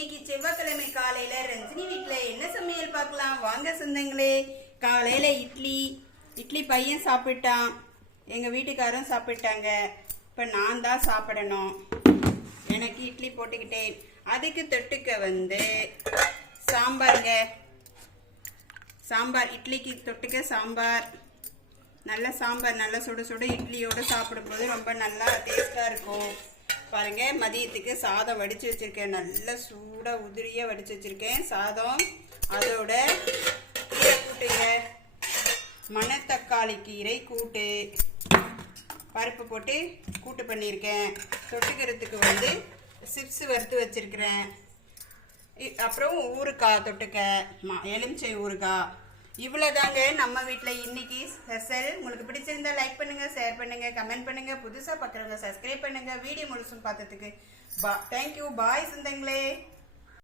இன்னைக்கு செவ்வாய்க்கிழமை காலையில ரஞ்சினி வீட்ல என்ன சமையல் பார்க்கலாம் வாங்க சொந்தங்களே. காலையில இட்லி பையன் சாப்பிட்டான், எங்க வீட்டுக்காரரும் சாப்பிட்டாங்க. இப்ப நான் தான் சாப்பிடணும். எனக்கு இட்லி போட்டுக்கிட்டேன். அதுக்கு தொட்டுக்க சாம்பாருங்க. சாம்பார், இட்லிக்கு தொட்டுக்க சாம்பார். நல்ல சாம்பார், நல்லா சுட சுட இட்லியோட சாப்பிடும்போது ரொம்ப நல்லா டேஸ்டா இருக்கும். பாருங்க, மதியத்துக்கு சாதம் வடிச்சு வச்சிருக்கேன். நல்ல சூடா உதிரியா வடிச்சு வச்சிருக்கேன் சாதம். அதோட கீரை கூட்டுங்க, மணத்தக்காளி கீரை கூட்டு, பருப்பு போட்டு கூட்டு பண்ணியிருக்கேன். தொட்டுக்கிறதுக்கு சிப்ஸ் வறுத்து வச்சிருக்கிறேன். அப்புறம் ஊறுகாய் தொட்டுக்க, எலுமிச்சை ஊறுகாய். இவ்வளவுதாங்க நம்ம வீட்டில் இன்னைக்கு ஸ்பெஷல். உங்களுக்கு பிடிச்சிருந்தா லைக் பண்ணுங்க, ஷேர் பண்ணுங்க, கமெண்ட் பண்ணுங்க. புதுசா பார்க்குறவங்க சப்ஸ்கிரைப் பண்ணுங்க. வீடியோ முழுசும் பார்த்ததுக்கு தேங்க்யூ. பாய் சொந்தங்களே.